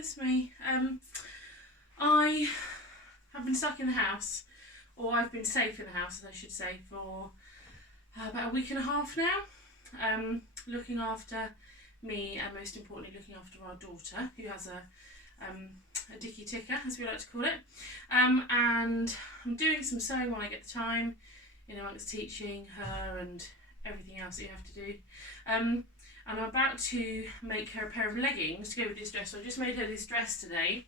goodness me. I have been stuck in the house, or I've been safe in the house, as I should say, for about a week and a half now, looking after me and most importantly looking after our daughter, who has a dicky ticker, as we like to call it, and I'm doing some sewing when I get the time, in amongst teaching her and everything else that you have to do, and I'm about to make her a pair of leggings to go with this dress. So I just made her this dress today.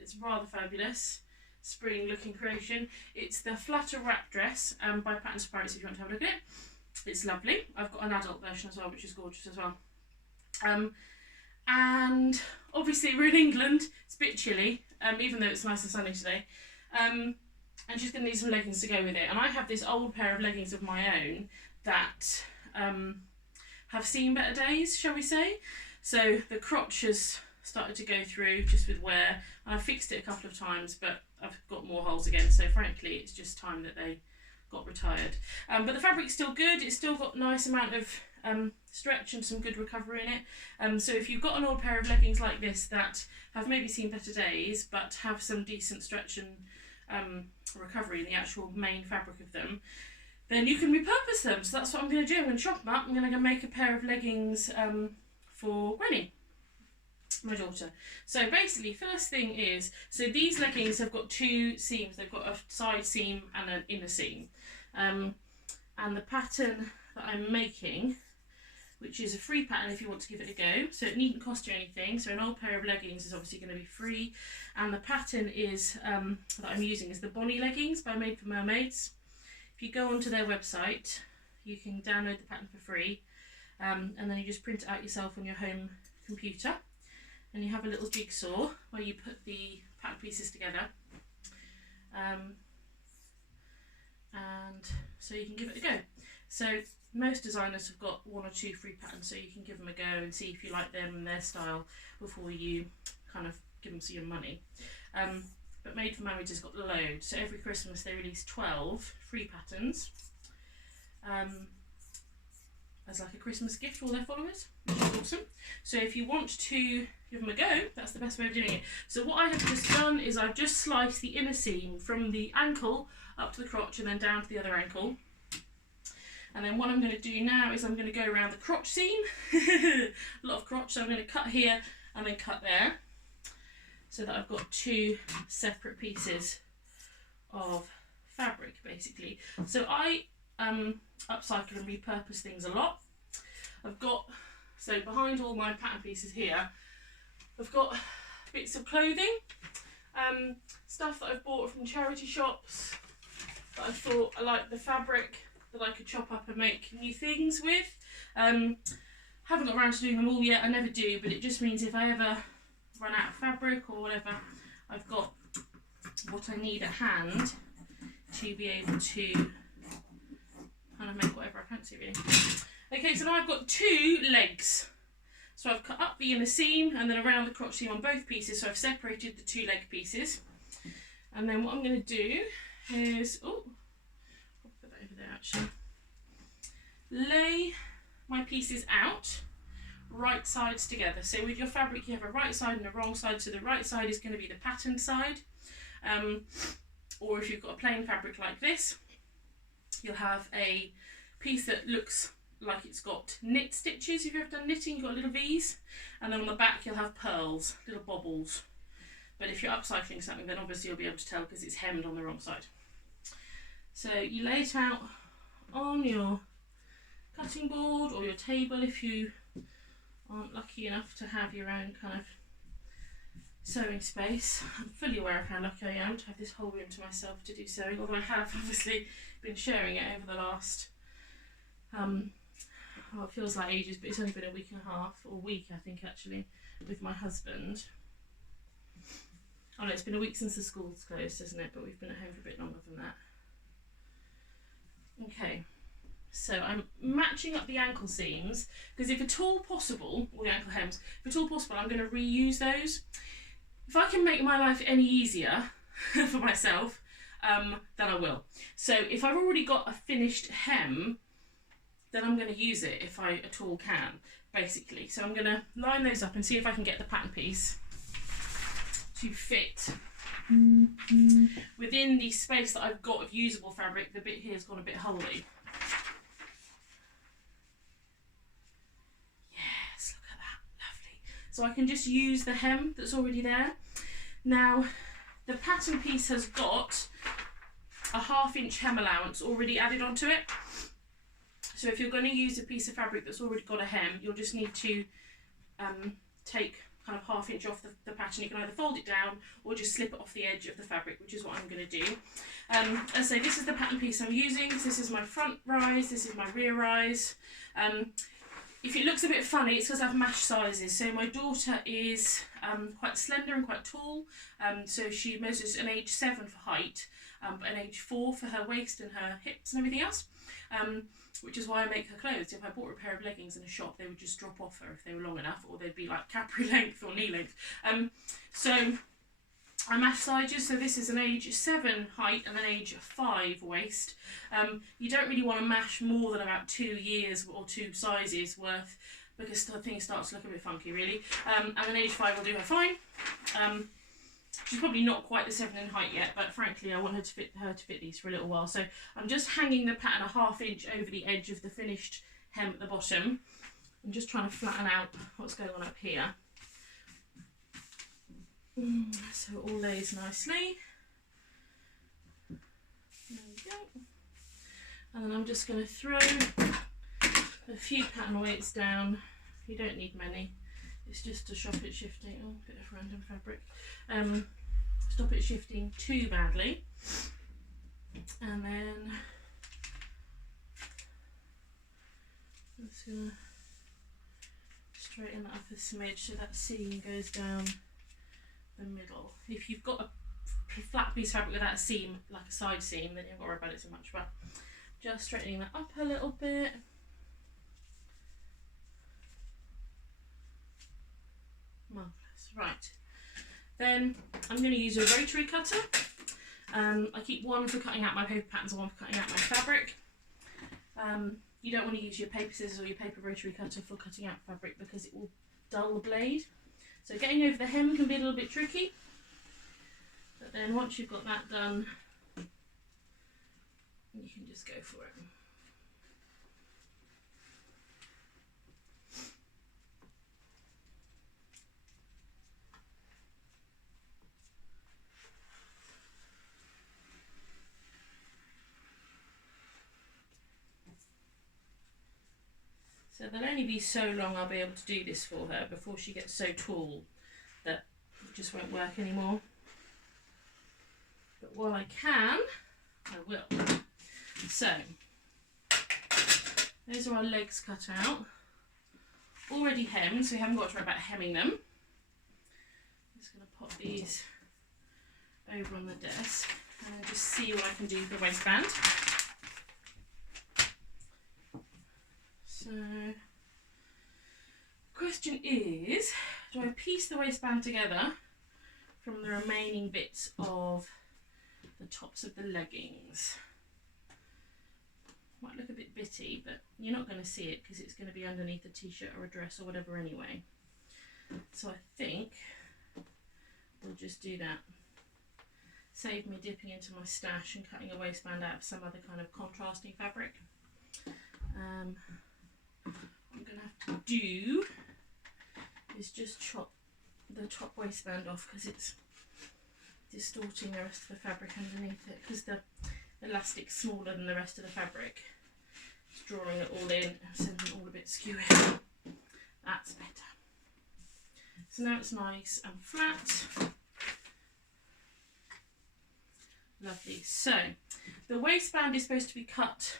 It's rather fabulous, spring looking creation. It's the flutter wrap dress by Patterns Pirates, if you want to have a look at it. It's lovely. I've got an adult version as well, which is gorgeous as well. And obviously we're in England, it's a bit chilly, even though it's nice and sunny today. And she's going to need some leggings to go with it. And I have this old pair of leggings of my own that have seen better days, shall we say. So the crotch has started to go through just with wear, and I fixed it a couple of times, but I've got more holes again, so frankly it's just time that they got retired. But the fabric's still good, it's still got a nice amount of stretch and some good recovery in it. So if you've got an old pair of leggings like this that have maybe seen better days but have some decent stretch and recovery in the actual main fabric of them, then you can repurpose them. So that's what I'm going to do. I'm going to chop them up. I'm going to go make a pair of leggings for Granny, my daughter. So basically, first thing is, so these leggings have got two seams. They've got a side seam and an inner seam. And the pattern that I'm making, which is a free pattern if you want to give it a go, so it needn't cost you anything. So an old pair of leggings is obviously going to be free, and the pattern is that I'm using is the Bonnie leggings by Made for Mermaids. If you go onto their website, you can download the pattern for free, and then you just print it out yourself on your home computer, and you have a little jigsaw where you put the pattern pieces together, and so you can give it a go. So most designers have got one or two free patterns, so you can give them a go and see if you like them and their style before you kind of give them some money. But Made for Mermaids has got loads, so every Christmas they release 12 free patterns as like a Christmas gift for all their followers, which is awesome. So if you want to give them a go, that's the best way of doing it. So what I have just done is I've just sliced the inner seam from the ankle up to the crotch and then down to the other ankle. And then what I'm going to do now is I'm going to go around the crotch seam, a lot of crotch, so I'm going to cut here and then cut there, so that I've got two separate pieces of fabric basically. So I upcycle and repurpose things a lot. I've got, so behind all my pattern pieces here, I've got bits of clothing, stuff that I've bought from charity shops that I thought I liked the fabric that I could chop up and make new things with. Haven't got around to doing them all yet, I never do, but it just means if I ever run out of fabric or whatever, I've got what I need at hand to be able to kind of make whatever I fancy really. Okay, so now I've got two legs. So I've cut up the inner seam and then around the crotch seam on both pieces, so I've separated the two leg pieces. And then what I'm going to do is, I'll put that over there actually, lay my pieces out right sides together. So with your fabric you have a right side and a wrong side, so the right side is going to be the patterned side, or if you've got a plain fabric like this, you'll have a piece that looks like it's got knit stitches. If you've ever done knitting, you've got little V's, and then on the back you'll have pearls, little bobbles. But if you're upcycling something, then obviously you'll be able to tell because it's hemmed on the wrong side. So you lay it out on your cutting board or your table if you aren't lucky enough to have your own kind of sewing space. I'm fully aware of how lucky I am to have this whole room to myself to do sewing, although I have obviously been sharing it over the last, it feels like ages, but it's only been a week and a half, or week I think actually, with my husband. Oh no, it's been a week since the school's closed, isn't it? But we've been at home for a bit longer than that. Okay, so I'm matching up the ankle seams, because if at all possible, or the ankle hems, if at all possible, I'm going to reuse those. If I can make my life any easier for myself, then I will. So if I've already got a finished hem, then I'm going to use it if I at all can, basically. So I'm going to line those up and see if I can get the pattern piece to fit within the space that I've got of usable fabric. The bit here has gone a bit holy. Yes, look at that, lovely. So I can just use the hem that's already there. Now, the pattern piece has got a 1/2 inch hem allowance already added onto it. So if you're going to use a piece of fabric that's already got a hem, you'll just need to take kind of 1/2 inch off the pattern. You can either fold it down or just slip it off the edge of the fabric, which is what I'm going to do. As I say, this is the pattern piece I'm using. This is my front rise, this is my rear rise. If it looks a bit funny, it's because I've matched sizes. So my daughter is quite slender and quite tall, so she measures an age 7 for height, but an age 4 for her waist and her hips and everything else. Which is why I make her clothes. If I bought her a pair of leggings in a shop, they would just drop off her if they were long enough, or they'd be like capri length or knee length. So I match sizes. So this is an age 7 height and an age 5 waist. You don't really want to mash more than about 2 years or 2 sizes worth, because things start to look a bit funky, really. And an age 5 will do her fine. She's probably not quite the 7 in height yet, but frankly I want her to fit these for a little while. So I'm just hanging the pattern a 1/2 inch over the edge of the finished hem at the bottom. I'm just trying to flatten out what's going on up here. So it all lays nicely. There we go. And then I'm just going to throw a few pattern weights down. You don't need many. It's just to stop it shifting. Oh, a bit of random fabric. Stop it shifting too badly. And then I'm just going to straighten that up a smidge so that seam goes down the middle. If you've got a flat piece of fabric without a seam, like a side seam, then you haven't got to worry about it so much. But just straightening that up a little bit. Marvellous. Right, then I'm going to use a rotary cutter. I keep one for cutting out my paper patterns and one for cutting out my fabric. You don't want to use your paper scissors or your paper rotary cutter for cutting out fabric because it will dull the blade. So getting over the hem can be a little bit tricky, but then once you've got that done, you can just go for it. So they'll only be so long I'll be able to do this for her before she gets so tall that it just won't work anymore. But while I can, I will. So, those are our legs cut out. Already hemmed, so we haven't got to worry about hemming them. I'm just going to pop these over on the desk and just see what I can do with the waistband. So, the question is, do I piece the waistband together from the remaining bits of the tops of the leggings? Might look a bit bitty, but you're not going to see it because it's going to be underneath a t-shirt or a dress or whatever anyway. So I think we'll just do that. Save me dipping into my stash and cutting a waistband out of some other kind of contrasting fabric. What I'm going to have to do is just chop the top waistband off because it's distorting the rest of the fabric underneath it, because the elastic's smaller than the rest of the fabric. It's drawing it all in and sending it all a bit skewy. That's better. So now it's nice and flat. Lovely. So the waistband is supposed to be cut.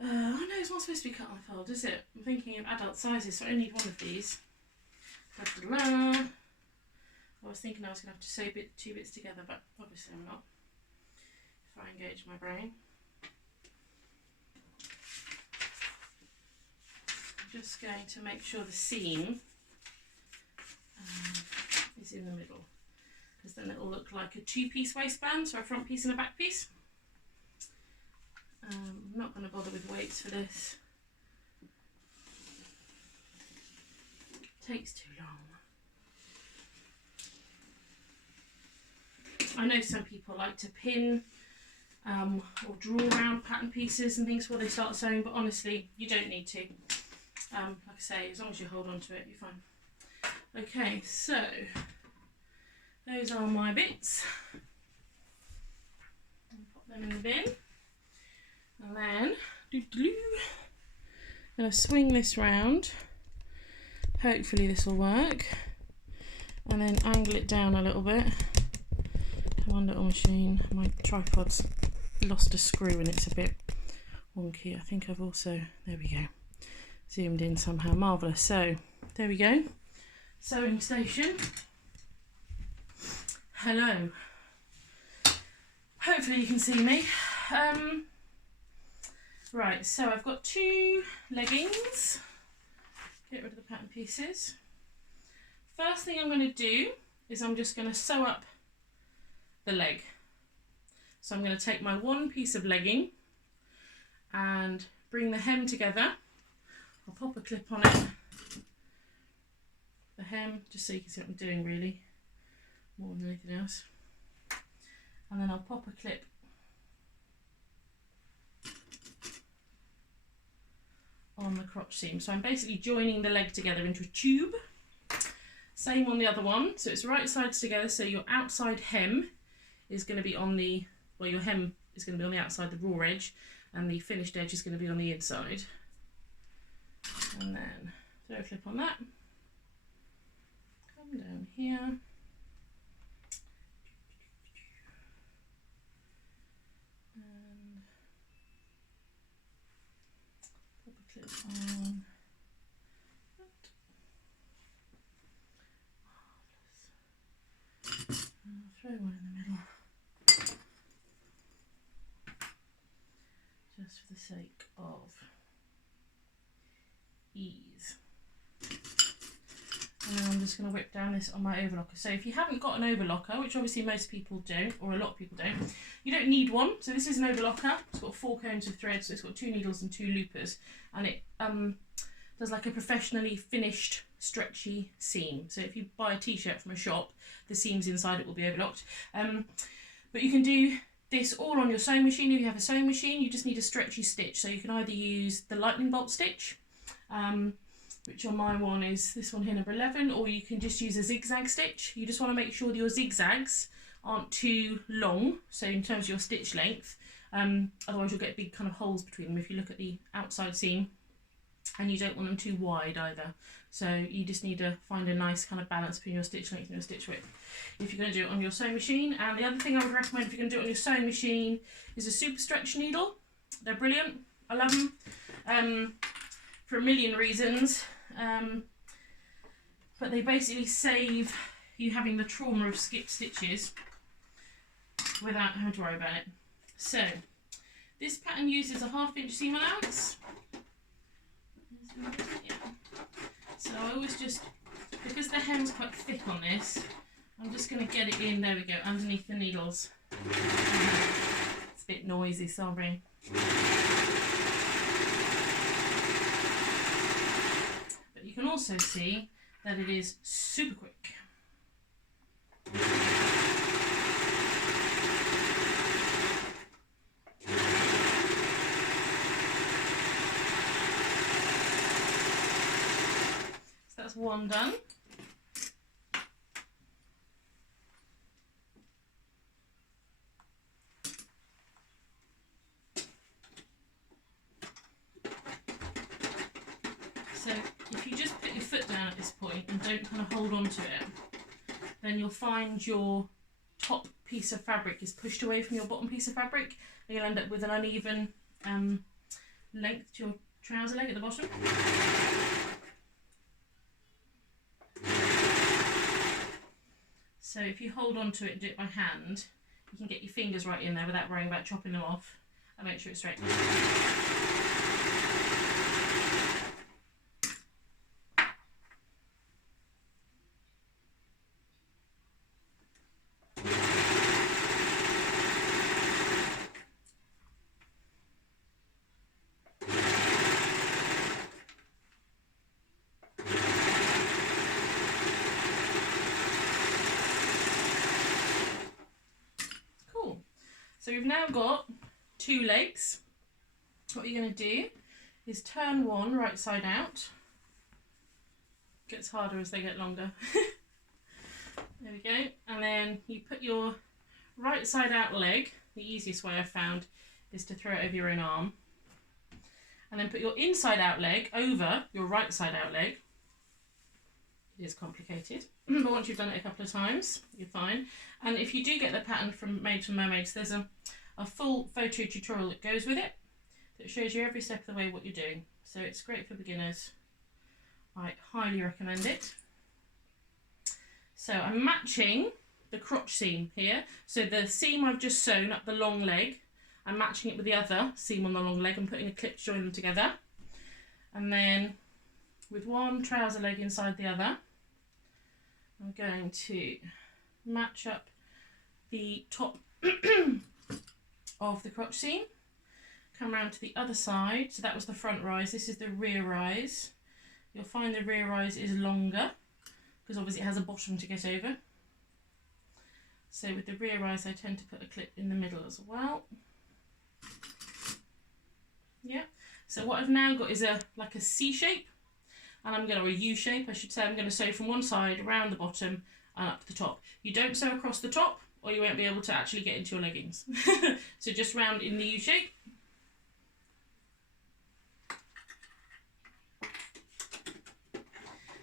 Oh no, it's not supposed to be cut on fold, is it? I'm thinking of adult sizes, so I only need one of these. I was thinking I was going to have to sew two bits together, but obviously I'm not. If I engage my brain. I'm just going to make sure the seam is in the middle, because then it will look like a two-piece waistband, so a front piece and a back piece. I'm not going to bother with weights for this. It takes too long. I know some people like to pin or draw around pattern pieces and things before they start sewing, but honestly, you don't need to. Like I say, as long as you hold on to it, you're fine. Okay, so those are my bits. I'll pop them in the bin. And then, I'm going to swing this round. Hopefully this will work. And then angle it down a little bit. Come on, little machine. My tripod's lost a screw and it's a bit wonky. I think I've also, there we go, zoomed in somehow. Marvellous. So there we go. Sewing station. Hello. Hopefully you can see me. Right, so I've got 2 leggings. Get rid of the pattern pieces. First thing I'm going to do is I'm just going to sew up the leg. So I'm going to take my one piece of legging and bring the hem together. I'll pop a clip on it. The hem, just so you can see what I'm doing really, more than anything else. And then I'll pop a clip on the crotch seam. So I'm basically joining the leg together into a tube. Same on the other one. So it's right sides together, so your outside hem is going to be on the, well, your hem is going to be on the outside, the raw edge, and the finished edge is going to be on the inside. And then throw a clip on that. Come down here. And pop a clip on. Throw one in the middle, just for the sake of ease. And then I'm just going to whip down this on my overlocker. So if you haven't got an overlocker, which obviously most people don't, or a lot of people don't, you don't need one. So this is an overlocker. It's got 4 cones of thread, so it's got 2 needles and 2 loopers, and it does like a professionally finished stretchy seam. So if you buy a t-shirt from a shop, the seams inside it will be overlocked. But you can do this all on your sewing machine. If you have a sewing machine, you just need a stretchy stitch. So you can either use the lightning bolt stitch, which on my one is this one here, number 11, or you can just use a zigzag stitch. You just want to make sure that your zigzags aren't too long, so in terms of your stitch length, otherwise you'll get big kind of holes between them if you look at the outside seam, and you don't want them too wide either. So you just need to find a nice kind of balance between your stitch length and your stitch width if you're going to do it on your sewing machine. And the other thing I would recommend if you're going to do it on your sewing machine is a super stretch needle. They're brilliant. I love them for a million reasons. But they basically save you having the trauma of skipped stitches without having to worry about it. So this pattern uses a 1/2 inch seam allowance. Yeah. So I always just, because the hem's quite thick on this, I'm just going to get it in, there we go, underneath the needles. It's a bit noisy, sorry. But you can also see that it is super quick. That's one done. So if you just put your foot down at this point and don't kind of hold on to it, then you'll find your top piece of fabric is pushed away from your bottom piece of fabric, and you'll end up with an uneven length to your trouser leg at the bottom. So if you hold on to it and do it by hand, you can get your fingers right in there without worrying about chopping them off, and make sure it's straight. So we've now got 2 legs. What you're going to do is turn one right side out. Gets harder as they get longer. There we go. And then you put your right side out leg. The easiest way I've found is to throw it over your own arm. And then put your inside out leg over your right side out leg. It is complicated, but once you've done it a couple of times, you're fine. And if you do get the pattern from Made for Mermaids, there's a full photo tutorial that goes with it that shows you every step of the way what you're doing. So it's great for beginners. I highly recommend it. So I'm matching the crotch seam here. So the seam I've just sewn up the long leg, I'm matching it with the other seam on the long leg and putting a clip to join them together. And then with one trouser leg inside the other, I'm going to match up the top of the crotch seam, come round to the other side. So that was the front rise, this is the rear rise. You'll find the rear rise is longer because obviously it has a bottom to get over. So with the rear rise I tend to put a clip in the middle as well. Yeah, so what I've now got is like a C shape, and I'm going to, or a U shape I should say. I'm going to sew from one side around the bottom and up the top. You don't sew across the top or you won't be able to actually get into your leggings. So just round in the U shape.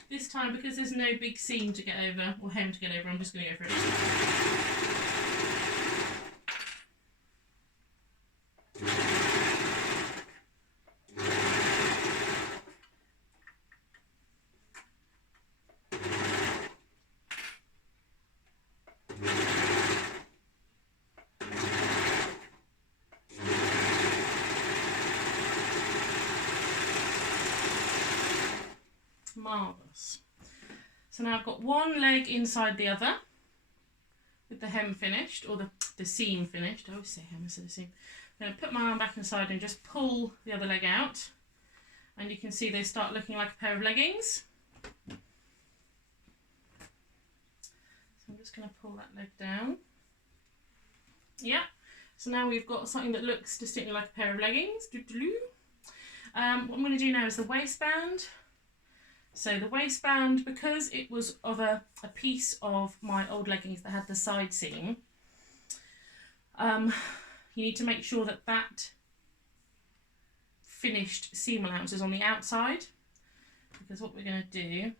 This time, because there's no big seam to get over, or hem to get over, I'm just going to go for it. Marvellous. So now I've got one leg inside the other with the hem finished, or the seam finished. I always say hem instead of seam. I'm going to put my arm back inside and just pull the other leg out, and you can see they start looking like a pair of leggings. So I'm just going to pull that leg down. Yeah, so now we've got something that looks distinctly like a pair of leggings. What I'm going to do now is the waistband. So the waistband, because it was of a piece of my old leggings that had the side seam, you need to make sure that that finished seam allowance is on the outside, because what we're going to do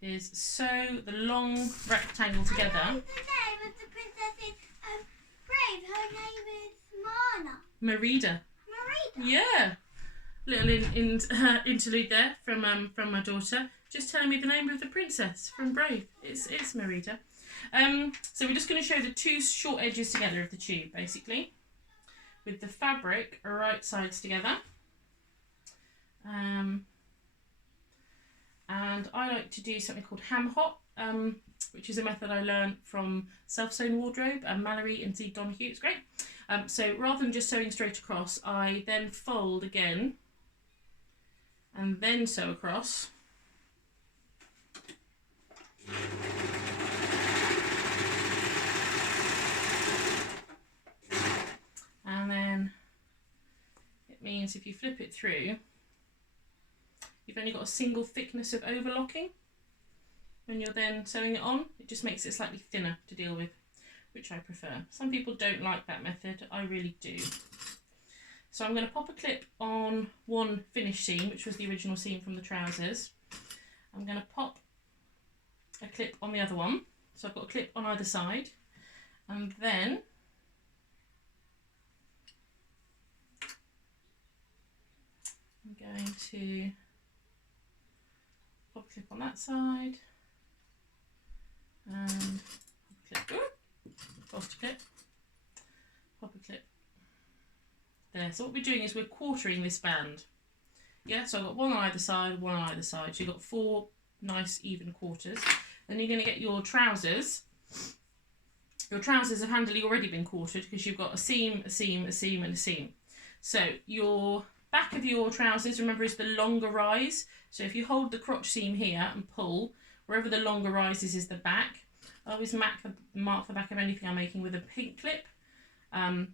is sew the long rectangle together. I know the name of the princess in Brave. Her name is Mana. Merida. Merida. Yeah. Little interlude there from my daughter, just telling me the name of the princess from Brave. It's Merida. So we're just going to show the 2 short edges together of the tube, basically, with the fabric right sides together. And I like to do something called ham hop, which is a method I learned from Self-Sewn Wardrobe and Mallory and Z Donahue. It's great. So rather than just sewing straight across, I then fold again and then sew across. And then it means if you flip it through, you've only got a single thickness of overlocking. When you're then sewing it on, it just makes it slightly thinner to deal with, which I prefer. Some people don't like that method, I really do. So I'm going to pop a clip on one finished seam, which was the original seam from the trousers. I'm going to pop a clip on the other one. So I've got a clip on either side. And then I'm going to pop a clip on that side. And pop a clip, lost a clip, pop a clip there. So what we're doing is we're quartering this band. Yeah, so I've got one on either side, one on either side. So you've got 4 nice even quarters. Then you're going to get your trousers. Your trousers have handily already been quartered because you've got a seam, a seam, a seam and a seam. So your back of your trousers, remember, is the longer rise. So if you hold the crotch seam here and pull, wherever the longer rise is the back. I always mark the back of anything I'm making with a pink clip.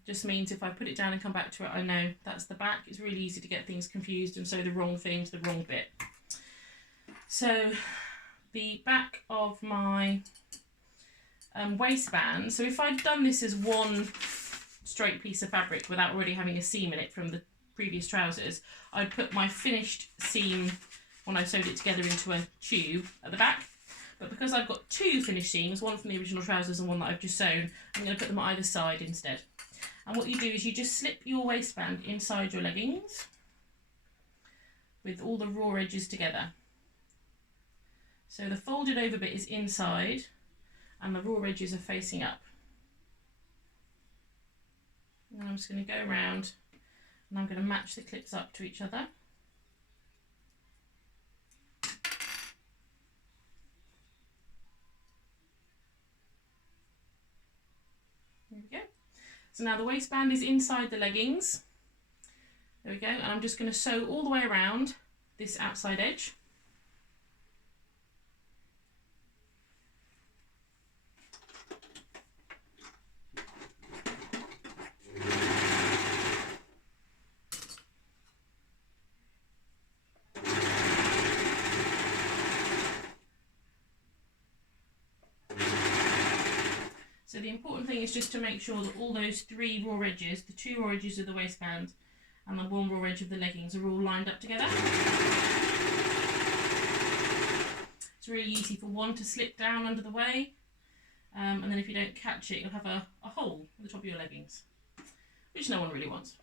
Just means if I put it down and come back to it, I know that's the back. It's really easy to get things confused and sew the wrong thing to the wrong bit. So the back of my waistband, so if I'd done this as one straight piece of fabric without already having a seam in it from the previous trousers, I'd put my finished seam when I sewed it together into a tube at the back. But because I've got two finished seams, one from the original trousers and one that I've just sewn, I'm going to put them on either side instead. And what you do is you just slip your waistband inside your leggings with all the raw edges together. So the folded over bit is inside and the raw edges are facing up. And I'm just going to go around and I'm going to match the clips up to each other. There we go. So now the waistband is inside the leggings. There we go. And I'm just going to sew all the way around this outside edge. So the important thing is just to make sure that all those three raw edges, the two raw edges of the waistband and the one raw edge of the leggings, are all lined up together. It's really easy for one to slip down under the way, and then if you don't catch it, you'll have a hole at the top of your leggings, which no one really wants.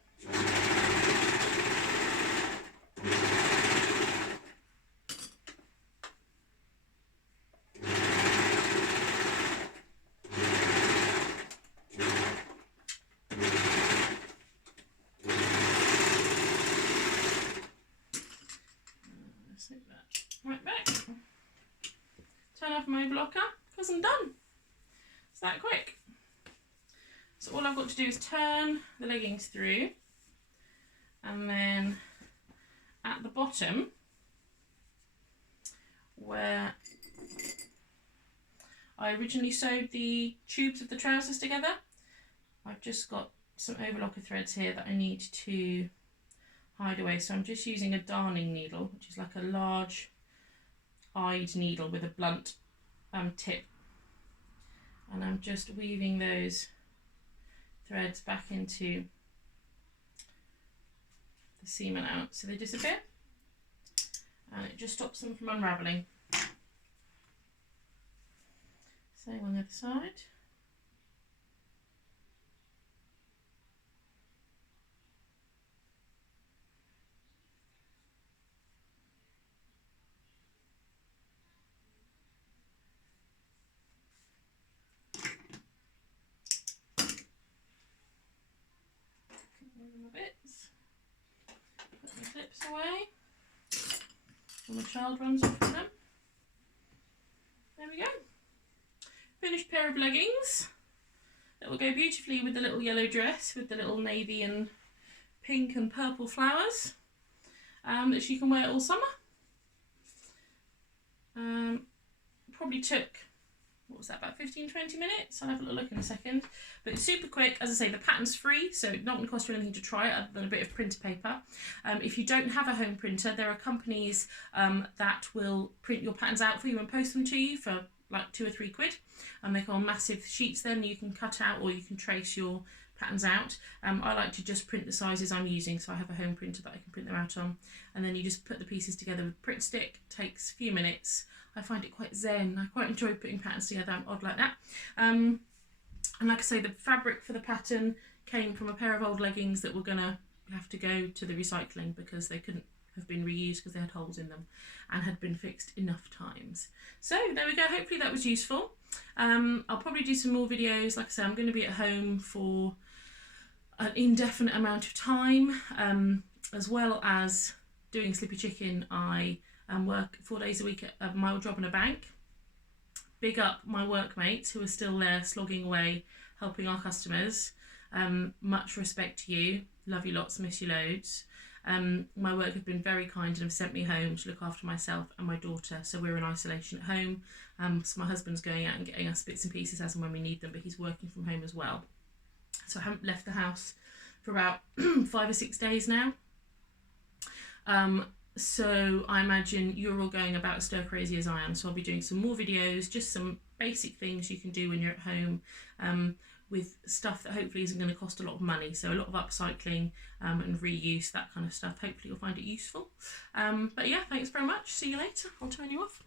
Right back. Turn off my blocker because I'm done. It's that quick. So all I've got to do is turn the leggings through, and then at the bottom where I originally sewed the tubes of the trousers together, I've just got some overlocker threads here that I need to hide away. So I'm just using a darning needle, which is like a large eyed needle with a blunt tip, and I'm just weaving those threads back into the seam and out so they disappear, and it just stops them from unravelling. Same on the other side. Bits. Put the clips away. All the child runs off with them. There we go. Finished pair of leggings that will go beautifully with the little yellow dress with the little navy and pink and purple flowers that she can wear all summer. Probably took, what was that, about 15-20 minutes? I'll have a little look in a second. But it's super quick. As I say, the pattern's free, so it's not going to cost you anything to try it other than a bit of printer paper. If you don't have a home printer, there are companies that will print your patterns out for you and post them to you for like £2 or £3. And they come on massive sheets then you can cut out, or you can trace your patterns out. I like to just print the sizes I'm using, so I have a home printer that I can print them out on. And then you just put the pieces together with Print Stick. Takes a few minutes. I find it quite zen. I quite enjoy putting patterns together. I'm odd like that. And like I say, the fabric for the pattern came from a pair of old leggings that were gonna have to go to the recycling because they couldn't have been reused because they had holes in them and had been fixed enough times. So there we go. Hopefully that was useful. I'll probably do some more videos. Like I say, I'm going to be at home for an indefinite amount of time, as well as doing Slippy Chicken. I work 4 days a week at my old job in a bank. Big up my workmates who are still there slogging away, helping our customers. Much respect to you. Love you lots, miss you loads. My work have been very kind and have sent me home to look after myself and my daughter, so we're in isolation at home. So my husband's going out and getting us bits and pieces as and when we need them, but he's working from home as well. So I haven't left the house for about 5 or 6 days now. So I imagine you're all going about as stir crazy as I am, so I'll be doing some more videos, just some basic things you can do when you're at home, with stuff that hopefully isn't going to cost a lot of money. So a lot of upcycling and reuse, that kind of stuff. Hopefully you'll find it useful. But yeah, thanks very much. See you later. I'll turn you off.